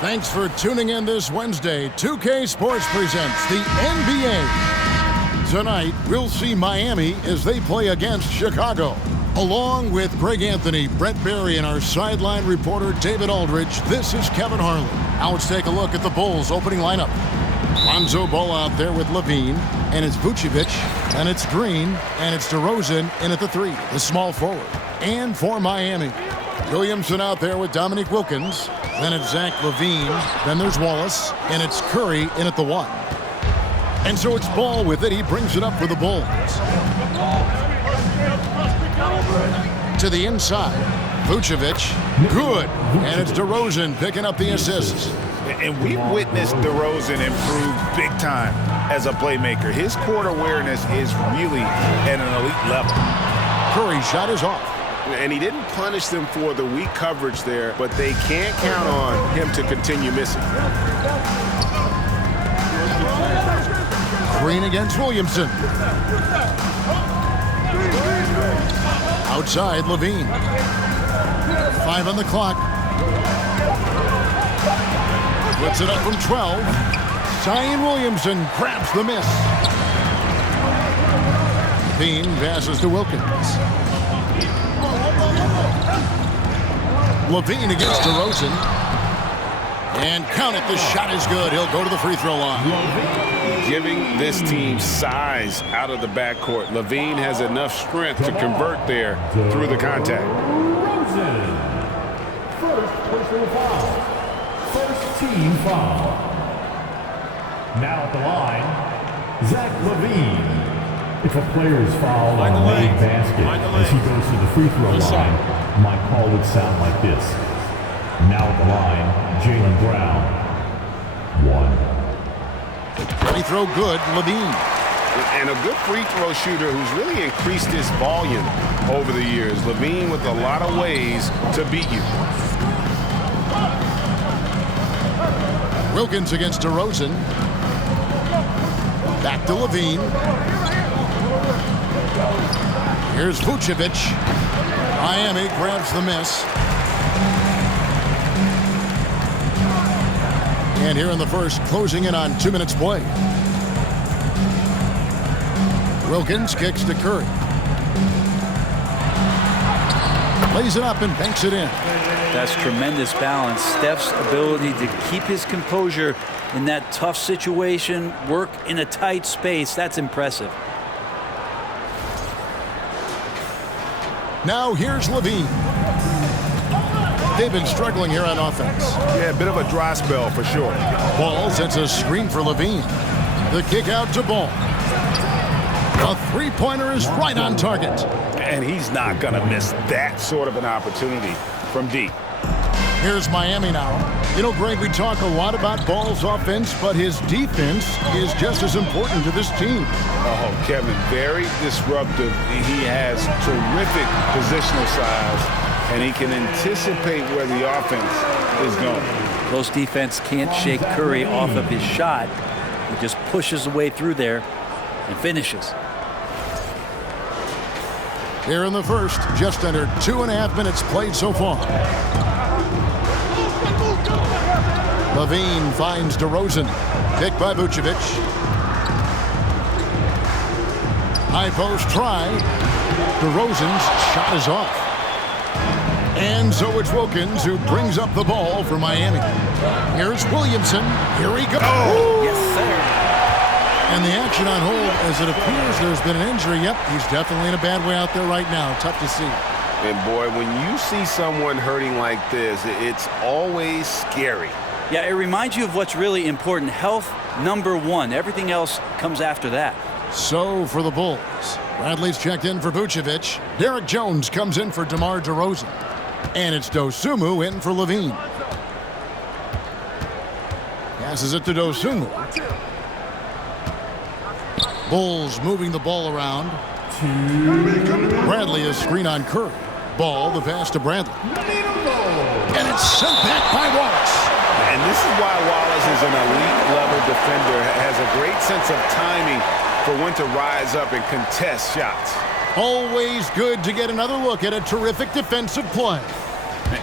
Thanks for tuning in this Wednesday. 2K Sports presents the NBA. Tonight, we'll see Miami as they play against Chicago. Along with Greg Anthony, Brett Barry, and our sideline reporter David Aldridge, this is Kevin Harlan. Now let's take a look at the Bulls' opening lineup. Lonzo Ball out there with Levine, and it's Vucevic, and it's Green, and it's DeRozan in at the 3, the small forward. And for Miami, Williamson out there with Dominique Wilkins, then it's Zach LaVine, then there's Wallace, and it's Curry in at the 1. And so it's Ball with it. He brings it up for the Bulls. To the inside, Vucevic, good, and it's DeRozan picking up the assist. And we've witnessed DeRozan improve big time as a playmaker. His court awareness is really at an elite level. Curry's shot is off. And he didn't punish them for the weak coverage there, but they can't count on him to continue missing. Green against Williamson. Outside, Levine. 5 on the clock. Puts it up from 12. Zion Williamson grabs the miss. Levine passes to Wilkins. Levine against DeRozan. And count it, the shot is good. He'll go to the free throw line. Giving this team size out of the backcourt. Levine has enough strength to convert there through the contact. First personal foul. First team foul. Now at the line, Zach LaVine. If a player is fouled on the main basket as he goes to the free throw line, my call would sound like this. Now at the line, Jaylen Brown. 1. Free throw good, Levine. And a good free throw shooter who's really increased his volume over the years. Levine with a lot of ways to beat you. Wilkins against DeRozan. Back to Levine. Here's Vucevic. Miami grabs the miss. And here in the first, closing in on 2 minutes play. Wilkins kicks to Curry. Lays it up and banks it in. That's tremendous balance. Steph's ability to keep his composure in that tough situation, work in a tight space, that's impressive. Now here's Levine. They've been struggling here on offense. Yeah, a bit of a dry spell for sure. Ball sets a screen for Levine. The kick out to Ball. A three-pointer is right on target. And he's not going to miss that sort of an opportunity from deep. Here's Miami now. You know, Greg, we talk a lot about Ball's offense, but his defense is just as important to this team. Oh, Kevin, very disruptive. He has terrific positional size, and he can anticipate where the offense is going. Close defense can't shake Curry off of his shot. He just pushes the way through there and finishes. Here in the first, just under 2.5 minutes played so far. Levine finds DeRozan. Picked by Vucevic. High post try. DeRozan's shot is off. And so it's Wilkins who brings up the ball for Miami. Here's Williamson. Here he goes. Oh, yes, sir. And the action on hold as it appears there's been an injury. Yep, he's definitely in a bad way out there right now. Tough to see. And boy, when you see someone hurting like this, it's always scary. Yeah, it reminds you of what's really important. Health, number one. Everything else comes after that. So for the Bulls, Bradley's checked in for Vucevic. Derek Jones comes in for DeMar DeRozan. And it's Dosunmu in for Levine. Passes it to Dosunmu. Bulls moving the ball around. Bradley is screen on Curry. Ball, the pass to Bradley. And it's sent back by Wallace. And this is why Wallace is an elite-level defender, has a great sense of timing for when to rise up and contest shots. Always good to get another look at a terrific defensive play.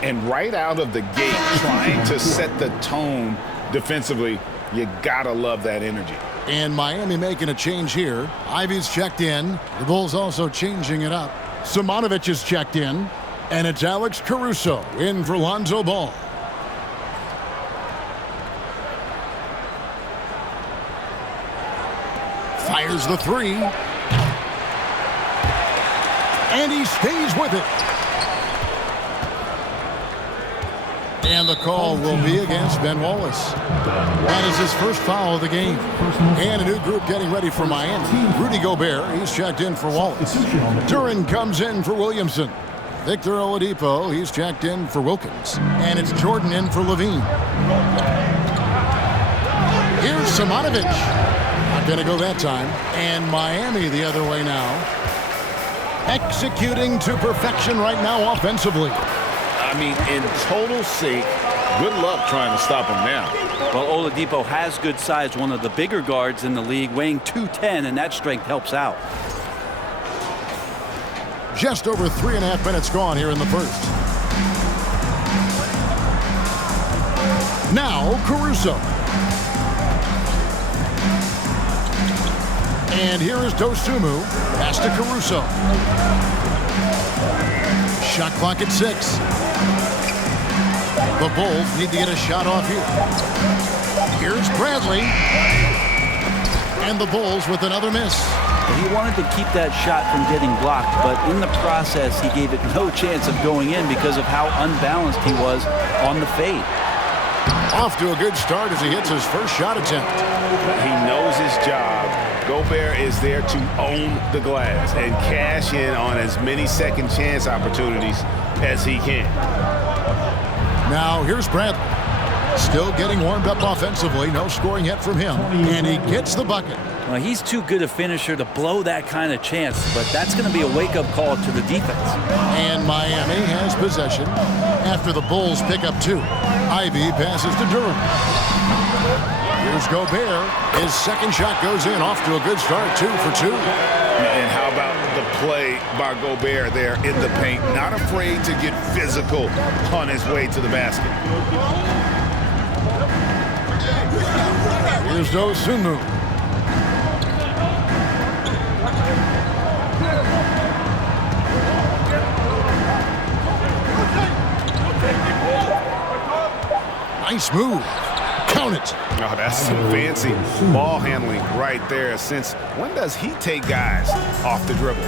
And right out of the gate, trying to set the tone defensively, you gotta love that energy. And Miami making a change here. Ivy's checked in. The Bulls also changing it up. Simonovic is checked in. And it's Alex Caruso in for Lonzo Ball. Fires the three. And he stays with it. And the call will be against Ben Wallace. That is his first foul of the game. And a new group getting ready for Miami. Rudy Gobert, he's checked in for Wallace. Duran comes in for Williamson. Victor Oladipo, he's checked in for Wilkins. And it's Jordan in for Levine. Here's Simonovic. Not going to go that time. And Miami the other way now. Executing to perfection right now offensively. I mean, in total sync. Good luck trying to stop him now. Well, Oladipo has good size, one of the bigger guards in the league, weighing 210, and that strength helps out. Just over 3.5 minutes gone here in the first. Now Caruso. And here is Dosunmu. Pass to Caruso. Shot clock at 6. The Bulls need to get a shot off here. Here's Bradley. And the Bulls with another miss. He wanted to keep that shot from getting blocked, but in the process, he gave it no chance of going in because of how unbalanced he was on the fade. Off to a good start as he hits his first shot attempt. He knows his job. Gobert is there to own the glass and cash in on as many second chance opportunities as he can. Now here's Bradley. Still getting warmed up offensively. No scoring yet from him. And he gets the bucket. Well, he's too good a finisher to blow that kind of chance, but that's going to be a wake-up call to the defense. And Miami has possession after the Bulls pick up 2. Ivy passes to Durham. Here's Gobert. His second shot goes in. Off to a good start. 2 for 2. And how about the play by Gobert there in the paint? Not afraid to get physical on his way to the basket. Here's Dosunmu. Nice move. Count it. Oh, that's some fancy ball handling right there. Since when does he take guys off the dribble?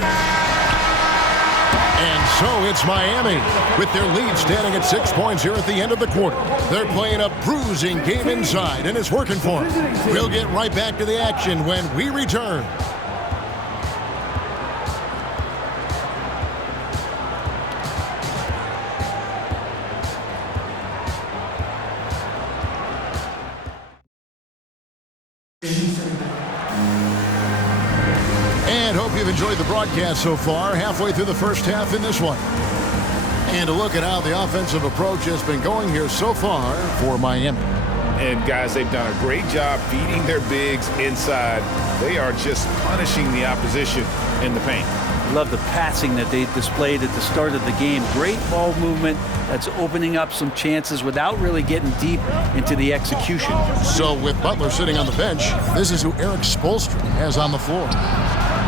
And so it's Miami with their lead standing at 6 points here at the end of the quarter. They're playing a bruising game inside, and it's working for them. We'll get right back to the action when we return. And hope you've enjoyed the broadcast so far. Halfway through the first half in this one. And a look at how the offensive approach has been going here so far for Miami. And guys, they've done a great job feeding their bigs inside. They are just punishing the opposition in the paint. I love the passing that they displayed at the start of the game. Great ball movement that's opening up some chances without really getting deep into the execution. So with Butler sitting on the bench, this is who Eric Spoelstra has on the floor.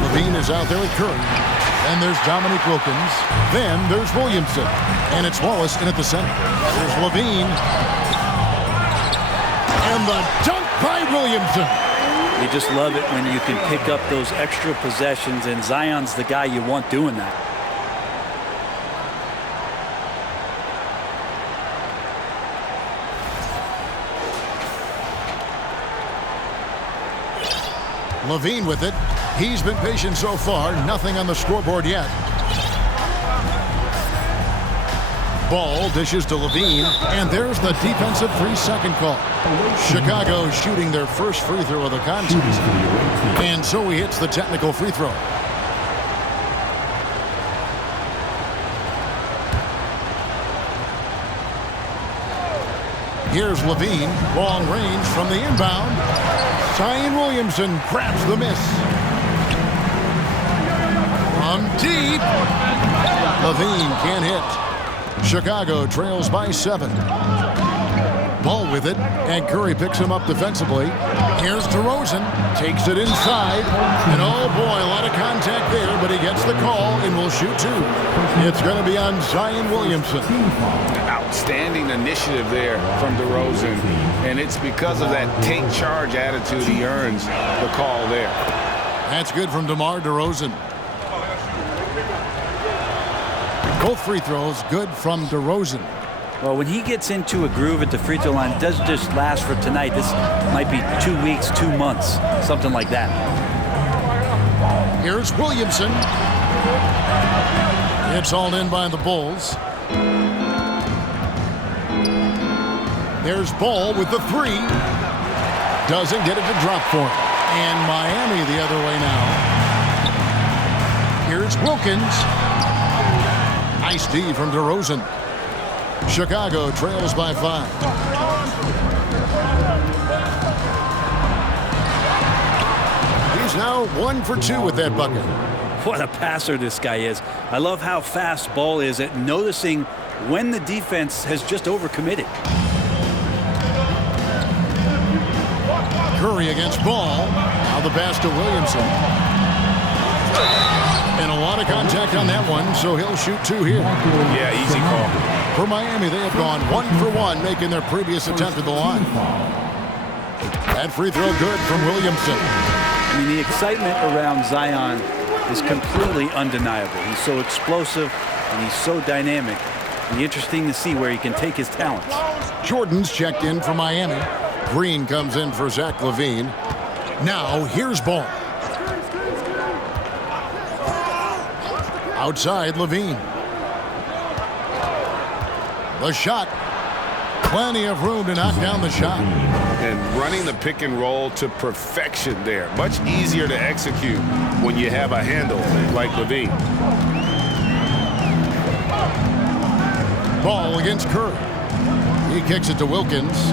Levine is out there with Curry. Then there's Dominique Wilkins. Then there's Williamson. And it's Wallace in at the center. There's Levine. And the dunk by Williamson. You just love it when you can pick up those extra possessions, and Zion's the guy you want doing that. Levine with it. He's been patient so far. Nothing on the scoreboard yet. Ball dishes to Levine, and there's the defensive 3-second call. Chicago shooting their first free throw of the contest. And so he hits the technical free throw. Here's Levine, long range from the inbound. Zion Williamson grabs the miss. From deep, Levine can't hit. Chicago trails by 7. Ball with it, and Curry picks him up defensively. Here's DeRozan, takes it inside, and oh boy, a lot of contact there, but he gets the call and will shoot 2. It's going to be on Zion Williamson. Outstanding initiative there from DeRozan, and it's because of that take charge attitude he earns the call there. That's good from DeMar DeRozan. Both free throws good from DeRozan. Well, when he gets into a groove at the free throw line, it doesn't just last for tonight. This might be 2 weeks, 2 months, something like that. Here's Williamson. It's all in by the Bulls. There's Ball with the 3. Doesn't get it to drop for him. And Miami the other way now. Here's Wilkins. Nice D from DeRozan. Chicago trails by 5. He's now 1 for 2 with that bucket. What a passer this guy is. I love how fast Ball is at noticing when the defense has just overcommitted. Curry against Ball. Now the pass to Williamson. And a lot of contact on that one, so he'll shoot 2 here. Yeah, easy call. For Miami, they have gone 1 for 1, making their previous attempt at the line. That free throw good from Williamson. I mean, the excitement around Zion is completely undeniable. He's so explosive and he's so dynamic. It'll be interesting to see where he can take his talents. Jordan's checked in for Miami. Green comes in for Zach LaVine. Now here's Ball. Outside LaVine. The shot. Plenty of room to knock down the shot. And running the pick and roll to perfection there. Much easier to execute when you have a handle like LaVine. Ball against Curry. He kicks it to Wilkins.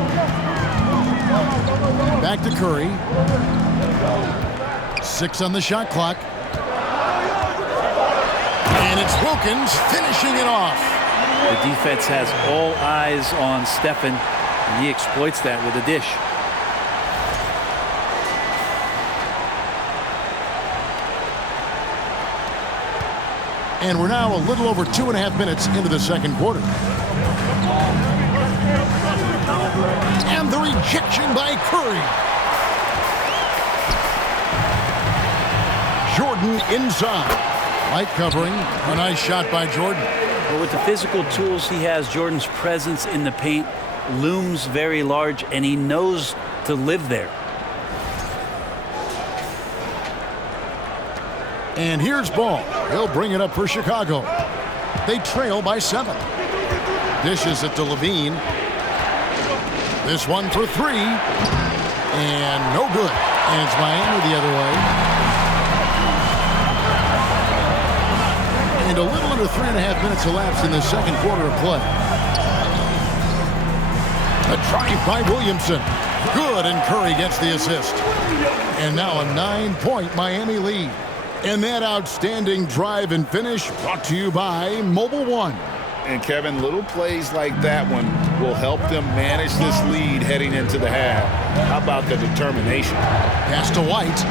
Back to Curry. 6 on the shot clock. And it's Wilkins finishing it off. The defense has all eyes on Stephen, and he exploits that with a dish. And we're now a little over 2.5 minutes into the second quarter. And the rejection by Curry. Jordan inside. Light covering. A nice shot by Jordan. But with the physical tools he has, Jordan's presence in the paint looms very large, and he knows to live there. And here's Ball. He'll bring it up for Chicago. They trail by 7. Dishes it to LaVine. This one for 3. And no good. And it's Miami the other way. And a little under 3.5 minutes elapsed in the second quarter of play. A drive by Williamson. Good, and Curry gets the assist. And now a 9-point Miami lead. And that outstanding drive and finish brought to you by Mobile One. And Kevin, little plays like that one will help them manage this lead heading into the half. How about the determination? Pass to White.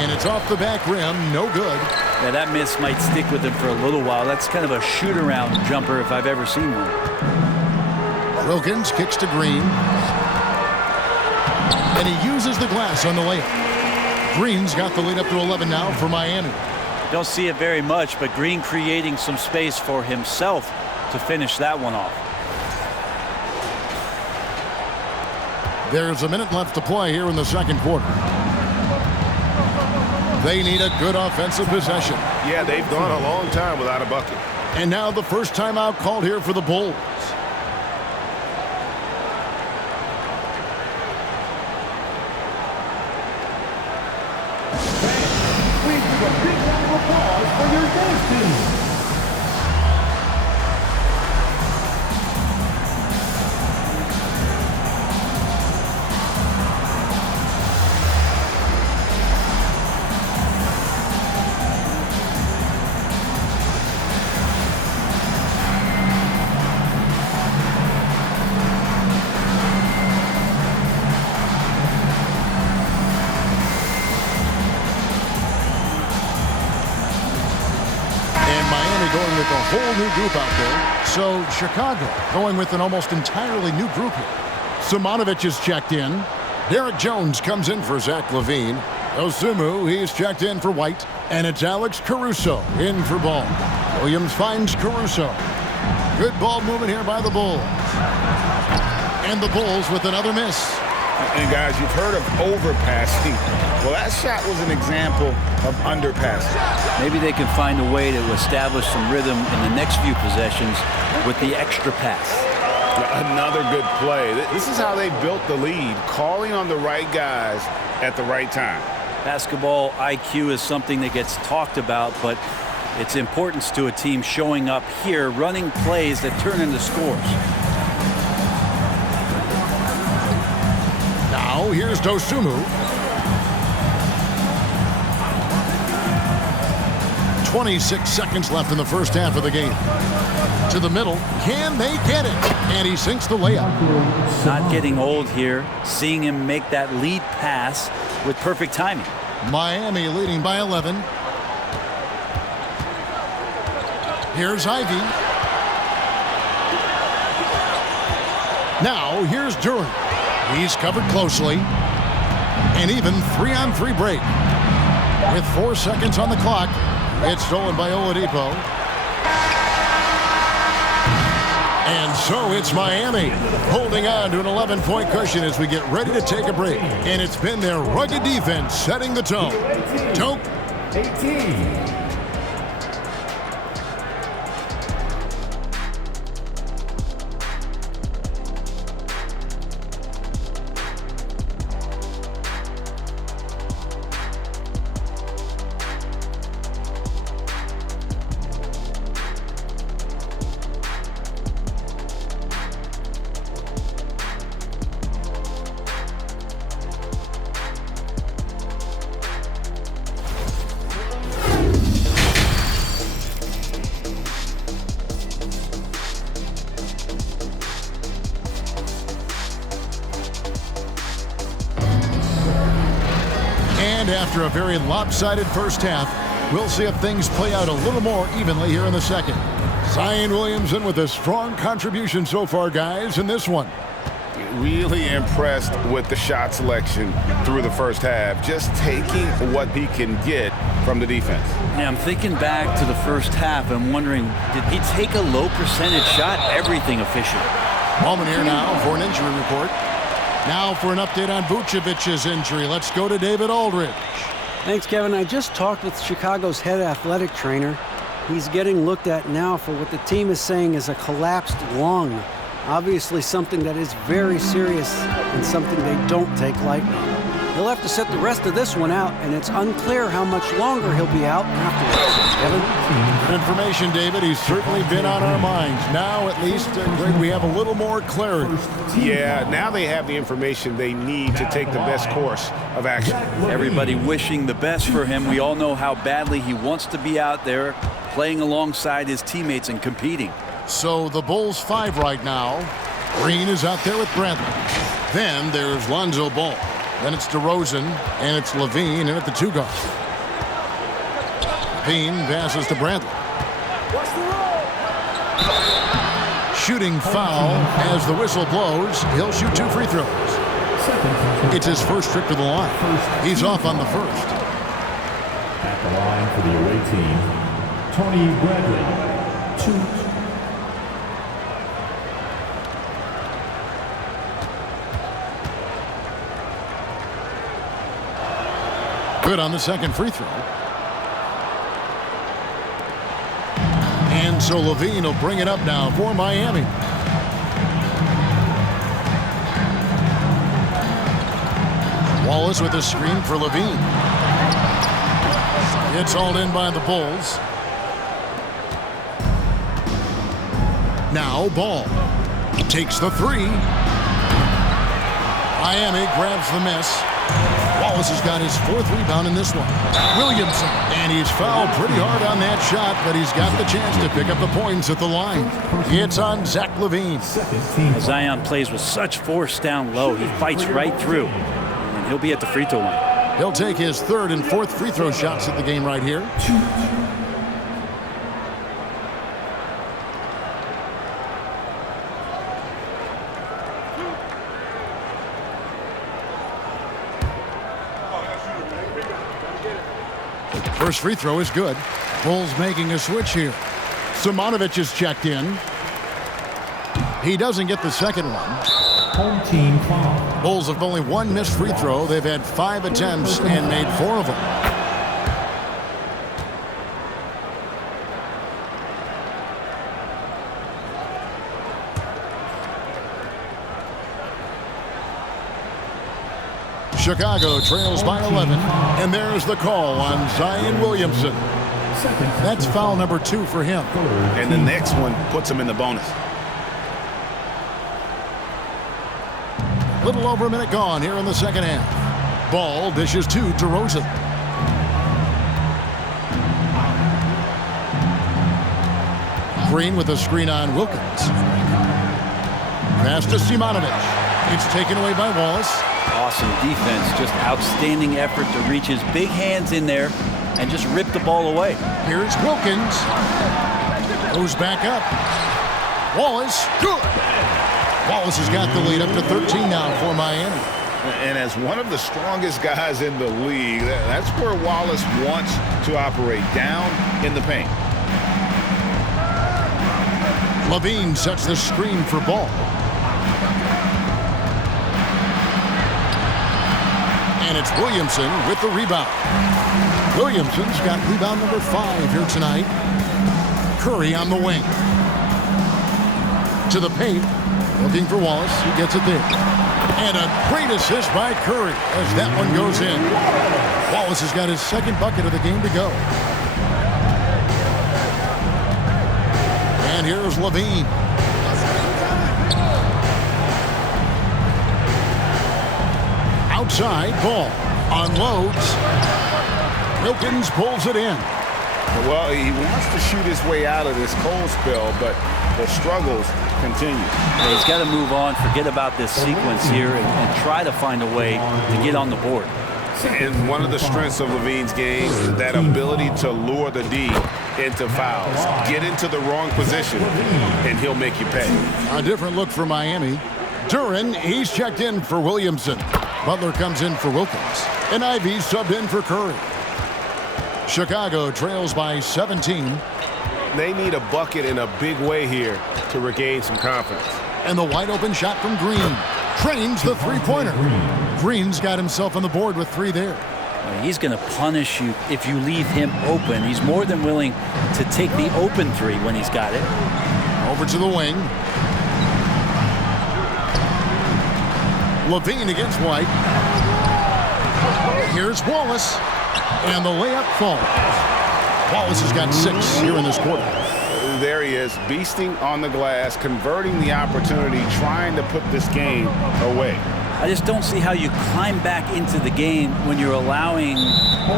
And it's off the back rim, no good. Yeah, that miss might stick with him for a little while. That's kind of a shoot-around jumper if I've ever seen one. Wilkins kicks to Green. And he uses the glass on the layup. Green's got the lead up to 11 now for Miami. Don't see it very much, but Green creating some space for himself to finish that one off. There's a minute left to play here in the second quarter. They need a good offensive possession. Yeah, they've gone a long time without a bucket. And now the first timeout called here for the Bulls. Please give a big round of applause for your dance team. going with a whole new group out there. So Chicago going with an almost entirely new group here. Simonovic is checked in. Derek Jones comes in for Zach LaVine. Osumu, he's checked in for White. And it's Alex Caruso in for Ball. Williams finds Caruso. Good ball movement here by the Bulls. And the Bulls with another miss. And guys, you've heard of overpassing. Well, that shot was an example of underpassing. Maybe they can find a way to establish some rhythm in the next few possessions with the extra pass. Another good play. This is how they built the lead, calling on the right guys at the right time. Basketball IQ is something that gets talked about, but its importance to a team showing up here, running plays that turn into scores. Now here's Dosunmu. 26 seconds left in the first half of the game. To the middle. Can they get it? And he sinks the layup. Not getting old here. Seeing him make that lead pass with perfect timing. Miami leading by 11. Here's Ivy. Now here's Duran. He's covered closely. And even 3-on-3 break. With 4 seconds on the clock, it's stolen by Oladipo. And so it's Miami holding on to an 11-point cushion as we get ready to take a break. And it's been their rugged defense setting the tone. Toke. 18. And after a very lopsided first half, we'll see if things play out a little more evenly here in the second. Zion Williamson with a strong contribution so far, guys, in this one. Really impressed with the shot selection through the first half, just taking what he can get from the defense. Yeah, I'm thinking back to the first half and wondering, did he take a low percentage shot? Everything efficient. Moment here now for an injury report. Now for an update on Vucevic's injury. Let's go to David Aldridge. Thanks, Kevin. I just talked with Chicago's head athletic trainer. He's getting looked at now for what the team is saying is a collapsed lung. Obviously something that is very serious and something they don't take lightly. He'll have to sit the rest of this one out, and it's unclear how much longer he'll be out afterwards. Kevin? Good information, David. He's certainly been on our minds. Now, at least, Greg, we have a little more clarity. Yeah, now they have the information they need to take the best course of action. Everybody wishing the best for him. We all know how badly he wants to be out there playing alongside his teammates and competing. So the Bulls 5 right now. Green is out there with Bradley. Then there's Lonzo Ball. Then it's DeRozan, and it's LaVine in at the 2 guard. LaVine passes to Bradley. Shooting foul as the whistle blows. He'll shoot 2 free throws. It's his first trip to the line. He's off on the first. At the line for the away team, Tony Bradley, 2. Good on the second free throw. And so LaVine will bring it up now for Miami. Wallace with a screen for LaVine. It's hauled in by the Bulls. Now Ball takes the 3. Miami grabs the miss. Wallace has got his 4th rebound in this one. Williamson, and he's fouled pretty hard on that shot, but he's got the chance to pick up the points at the line. It's on Zach LaVine. Zion plays with such force down low. He fights right through, and he'll be at the free throw line. He'll take his 3rd and 4th free throw shots at the game right here. First free throw is good. Bulls making a switch here. Simonovic is checked in. He doesn't get the second one. Home team foul. Bulls have only one missed free throw. They've had 5 attempts and made 4 of them. Chicago trails by 11, and there's the call on Zion Williamson. That's foul number 2 for him. And the next one puts him in the bonus. Little over a minute gone here in the second half. Ball dishes to DeRozan. Green with a screen on Wilkins. Pass to Simonovic. It's taken away by Wallace. Awesome defense. Just outstanding effort to reach his big hands in there and just rip the ball away. Here's Wilkins. Goes back up. Wallace. Good. Wallace has got the lead up to 13 now for Miami. And as one of the strongest guys in the league, that's where Wallace wants to operate, down in the paint. Levine sets the screen for Ball. And it's Williamson with the rebound. Williamson's got rebound number 5 here tonight. Curry on the wing. To the paint. Looking for Wallace. He gets it there. And a great assist by Curry as that one goes in. Wallace has got his second bucket of the game to go. And here's Levine. Outside, Ball unloads. Wilkins pulls it in. Well, he wants to shoot his way out of this cold spell, but the struggles continue. Yeah, he's got to move on, forget about this sequence here, and try to find a way to get on the board. And one of the strengths of Levine's game is that ability to lure the D into fouls. Get into the wrong position, and he'll make you pay. A different look for Miami. Duren, he's checked in for Williamson. Butler comes in for Wilkins. And Ivey subbed in for Curry. Chicago trails by 17. They need a bucket in a big way here to regain some confidence. And the wide open shot from Green. Trains the three-pointer. Green's got himself on the board with 3 there. He's going to punish you if you leave him open. He's more than willing to take the open 3 when he's got it. Over to the wing. Levine against White. Here's Wallace. And the layup falls. Wallace has got 6 here in this quarter. There he is, beasting on the glass, converting the opportunity, trying to put this game away. I just don't see how you climb back into the game when you're allowing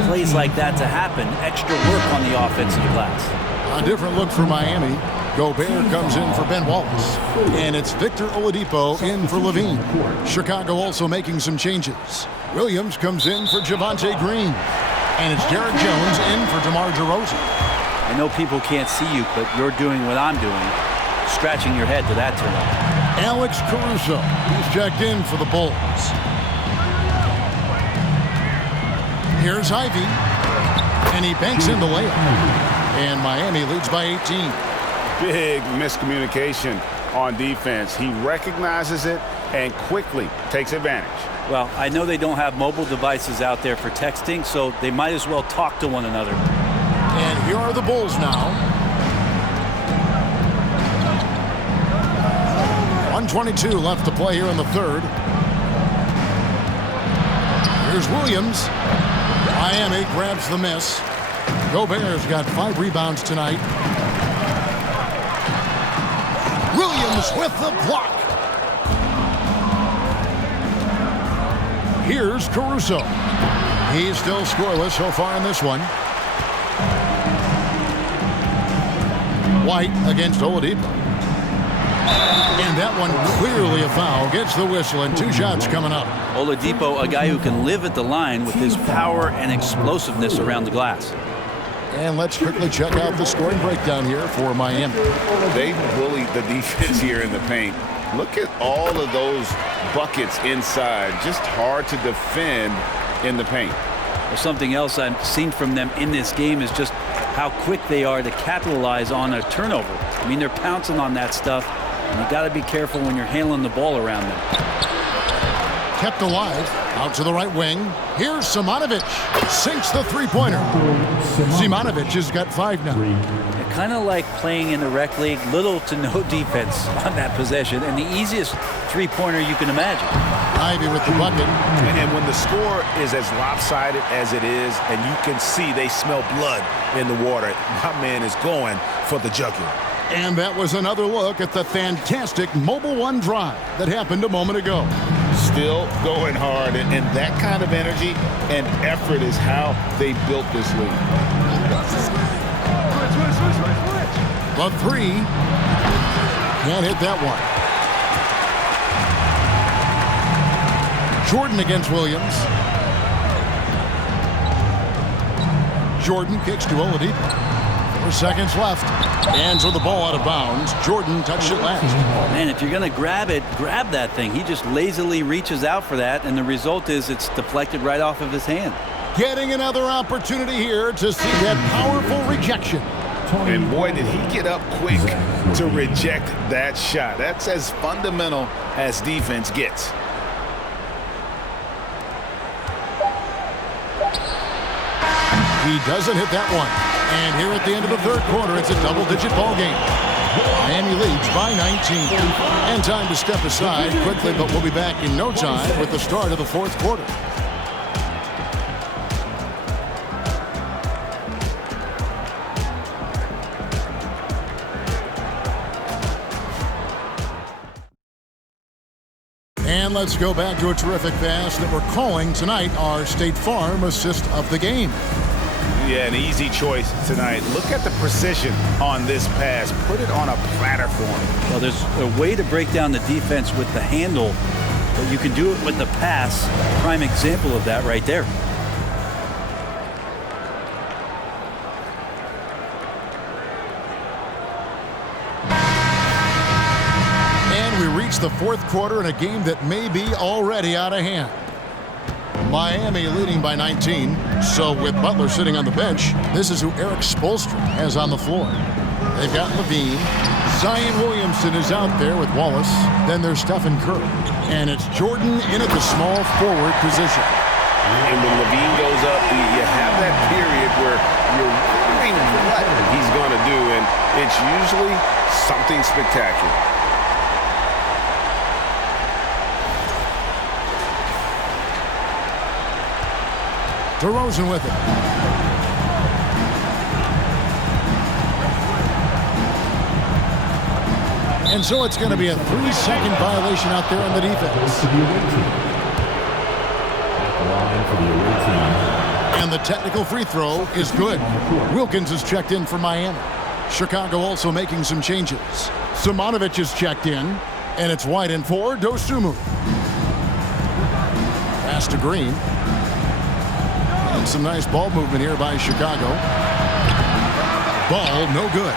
plays like that to happen. Extra work on the offensive glass. A different look for Miami. Gobert comes in for Ben Wallace. And it's Victor Oladipo in for Levine. Chicago also making some changes. Williams comes in for Javonte Green. And it's Derek Jones in for DeMar DeRozan. I know people can't see you, but you're doing what I'm doing, scratching your head to that turnover. Alex Caruso, he's checked in for the Bulls. Here's Ivey, and he banks in the layup. And Miami leads by 18. Big miscommunication on defense. He recognizes it and quickly takes advantage. Well, I know they don't have mobile devices out there for texting, so they might as well talk to one another. And here are the Bulls now. 1:22 left to play here in the third. Here's Williams. Miami grabs the miss. Gobert's got 5 rebounds tonight. Williams with the block. Here's Caruso. He's still scoreless so far in this one. White against Oladipo. And that one clearly a foul. Gets the whistle and 2 shots coming up. Oladipo, a guy who can live at the line with his power and explosiveness around the glass. And let's quickly check out the scoring breakdown here for Miami. They bullied the defense here in the paint. Look at all of those buckets inside. Just hard to defend in the paint. Well, something else I've seen from them in this game is just how quick they are to capitalize on a turnover. I mean, they're pouncing on that stuff, and you got to be careful when you're handling the ball around them. Kept alive, out to the right wing. Here's Simonovic. Sinks the three-pointer. Simonovic has got 5 now. Kind of like playing in the rec league, little to no defense on that possession, and the easiest three-pointer you can imagine. Ivy with the bucket. And when the score is as lopsided as it is, and you can see they smell blood in the water, my man is going for the jugular. And that was another look at the fantastic Mobile One drive that happened a moment ago. Still going hard, and that kind of energy and effort is how they built this league. The three. Can't hit that one. Jordan against Williams. Jordan kicks to Oladipo. 4 seconds left. Hands with the ball out of bounds. Jordan touched it last. Man, if you're going to grab it, grab that thing. He just lazily reaches out for that, and the result is it's deflected right off of his hand. Getting another opportunity here to see that powerful rejection. And boy, did he get up quick to reject that shot. That's as fundamental as defense gets. He doesn't hit that one. And here at the end of the third quarter, it's a double-digit ball game. Miami leads by 19. And time to step aside quickly, but we'll be back in no time with the start of the fourth quarter. And let's go back to a terrific pass that we're calling tonight our State Farm assist of the game. Yeah, an easy choice tonight. Look at the precision on this pass. Put it on a platter for him. Well, there's a way to break down the defense with the handle, but you can do it with the pass. Prime example of that right there. We reach the fourth quarter in a game that may be already out of hand. Miami leading by 19. So with Butler sitting on the bench, this is who Eric Spoelstra has on the floor. They've got Levine. Zion Williamson is out there with Wallace. Then there's Stephen Curry. And it's Jordan in at the small forward position. And when Levine goes up, you have that period where you're wondering what he's going to do, and it's usually something spectacular. DeRozan with it. And so it's going to be a 3-second violation out there on the defense. And the technical free throw is good. Wilkins is checked in for Miami. Chicago also making some changes. Simonovic is checked in, and it's wide in for Dosunmu. Pass to Green. And some nice ball movement here by Chicago. Ball no good.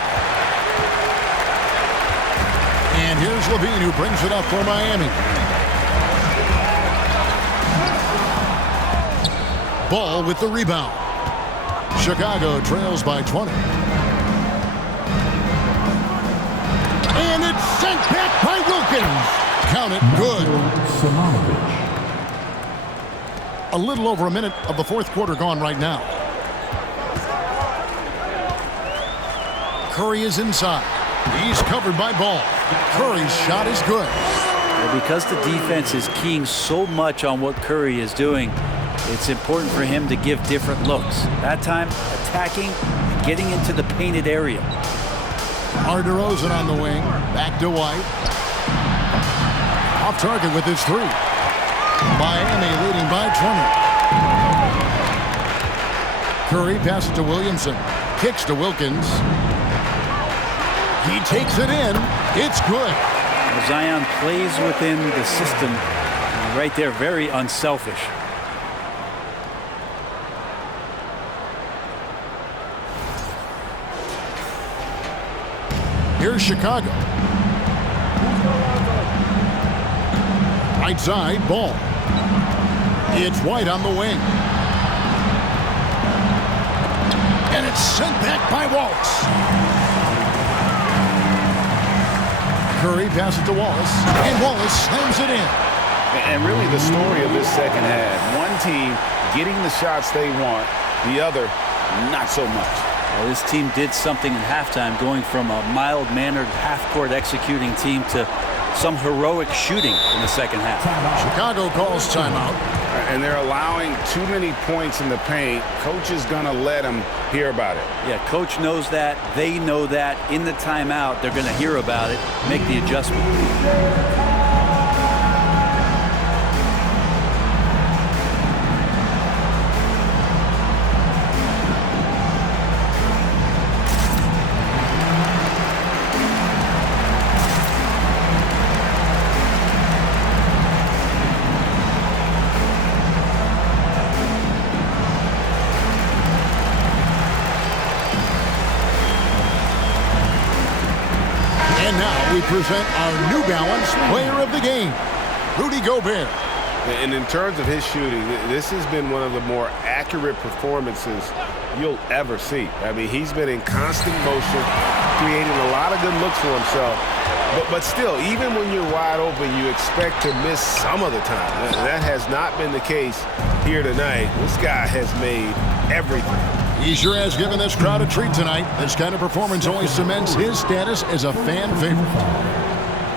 And here's Levine who brings it up for Miami. Ball with the rebound. Chicago trails by 20. And it's sent back by Wilkins. Count it good. A little over a minute of the fourth quarter gone right now. Curry is inside. He's covered by Ball. Curry's shot is good. Well, because the defense is keying so much on what Curry is doing, it's important for him to give different looks. That time, attacking, getting into the painted area. DeRozan on the wing. Back to White. Off target with his three. Miami leading by 20. Curry passes to Williamson. Kicks to Wilkins. He takes it in. It's good. Well, Zion plays within the system. Right there, very unselfish. Here's Chicago. Right side, Ball. It's White on the wing. And it's sent back by Wallace. Curry passes to Wallace, and Wallace slams it in. And really the story of this second half, one team getting the shots they want, the other not so much. Well, this team did something in halftime, going from a mild-mannered half-court executing team to some heroic shooting in the second half. Chicago calls timeout. And they're allowing too many points in the paint. Coach is going to let them hear about it. Yeah, coach knows that. They know that. In the timeout, they're going to hear about it, make the adjustment. And now we present our New Balance Player of the Game, Rudy Gobert. And in terms of his shooting, this has been one of the more accurate performances you'll ever see. I mean, he's been in constant motion, creating a lot of good looks for himself. But still, even when you're wide open, you expect to miss some of the time. That has not been the case here tonight. This guy has made everything. He sure has given this crowd a treat tonight. This kind of performance only cements his status as a fan favorite.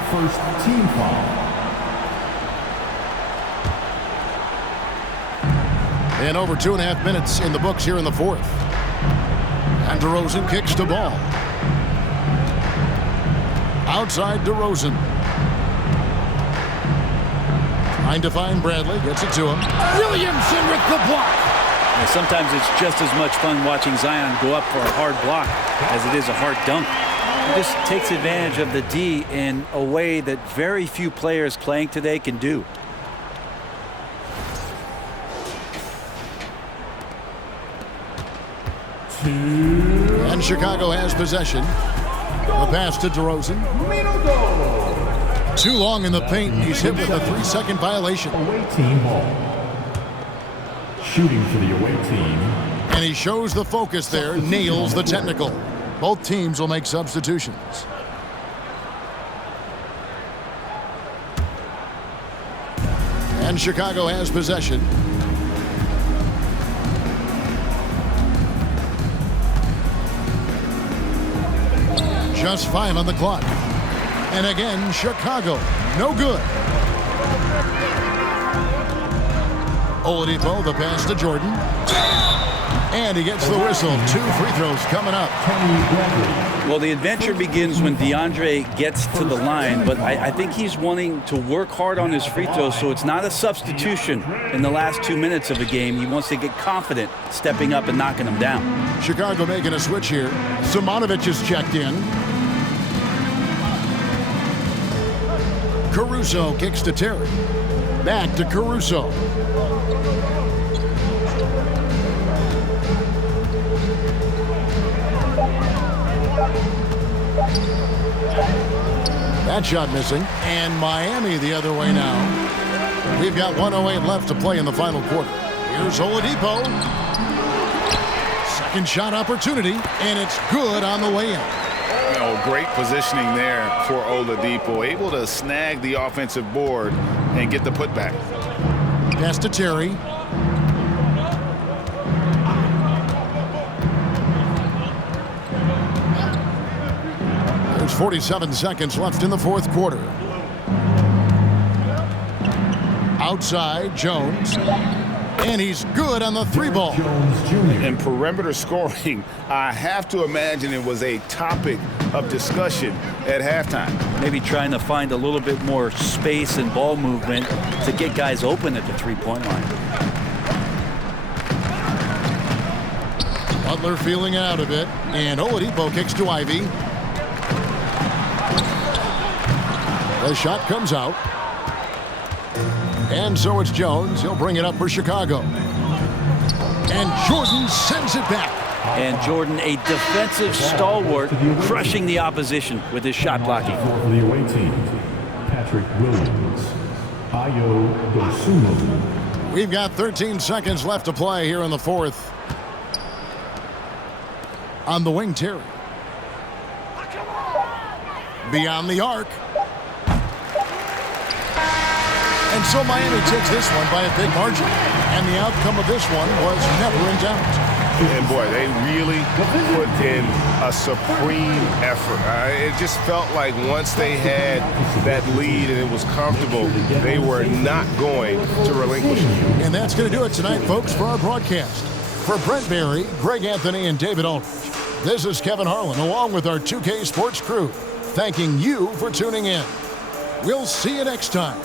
First team foul. And over 2.5 minutes in the books here in the fourth. And DeRozan kicks the ball. Outside DeRozan. Trying to find Bradley. Gets it to him. Williamson with the block. And sometimes it's just as much fun watching Zion go up for a hard block as it is a hard dunk. He just takes advantage of the D in a way that very few players playing today can do. And Chicago has possession. The pass to DeRozan. Too long in the paint. He's hit with a 3-second violation. Away team ball. Shooting for the away team. And he shows the focus there, nails the technical. Both teams will make substitutions. And Chicago has possession. Just 5 on the clock. And again, Chicago, no good. Oladipo, the pass to Jordan. And he gets the whistle. 2 free throws coming up. Well, the adventure begins when DeAndre gets to the line, but I think he's wanting to work hard on his free throws, so it's not a substitution in the last 2 minutes of the game. He wants to get confident stepping up and knocking them down. Chicago making a switch here. Simonovic is checked in. Caruso kicks to Terry. Back to Caruso. That shot missing. And Miami the other way now. We've got 1:08 left to play in the final quarter. Here's Oladipo. Second shot opportunity, and it's good on the way in. Great positioning there for Oladipo. Able to snag the offensive board and get the putback. Pass to Terry. There's 47 seconds left in the fourth quarter. Outside, Jones. And he's good on the 3-ball. In perimeter scoring, I have to imagine it was a topic of discussion at halftime. Maybe trying to find a little bit more space and ball movement to get guys open at the three-point line. Butler feeling it out a bit, and Oladipo kicks to Ivy. The shot comes out. And so it's Jones. He'll bring it up for Chicago. And Jordan sends it back. And Jordan, a defensive stalwart, crushing the opposition with his shot blocking. For the away team, Patrick Williams, Ayo Dosunmu. We've got 13 seconds left to play here in the fourth. On the wing, Terry. Beyond the arc. And so Miami takes this one by a big margin. And the outcome of this one was never in doubt. And boy, they really put in a supreme effort. It just felt like once they had that lead and it was comfortable, they were not going to relinquish it. And that's going to do it tonight, folks, for our broadcast. For Brent Barry, Greg Anthony, and David Aldridge, this is Kevin Harlan, along with our 2K Sports crew, thanking you for tuning in. We'll see you next time.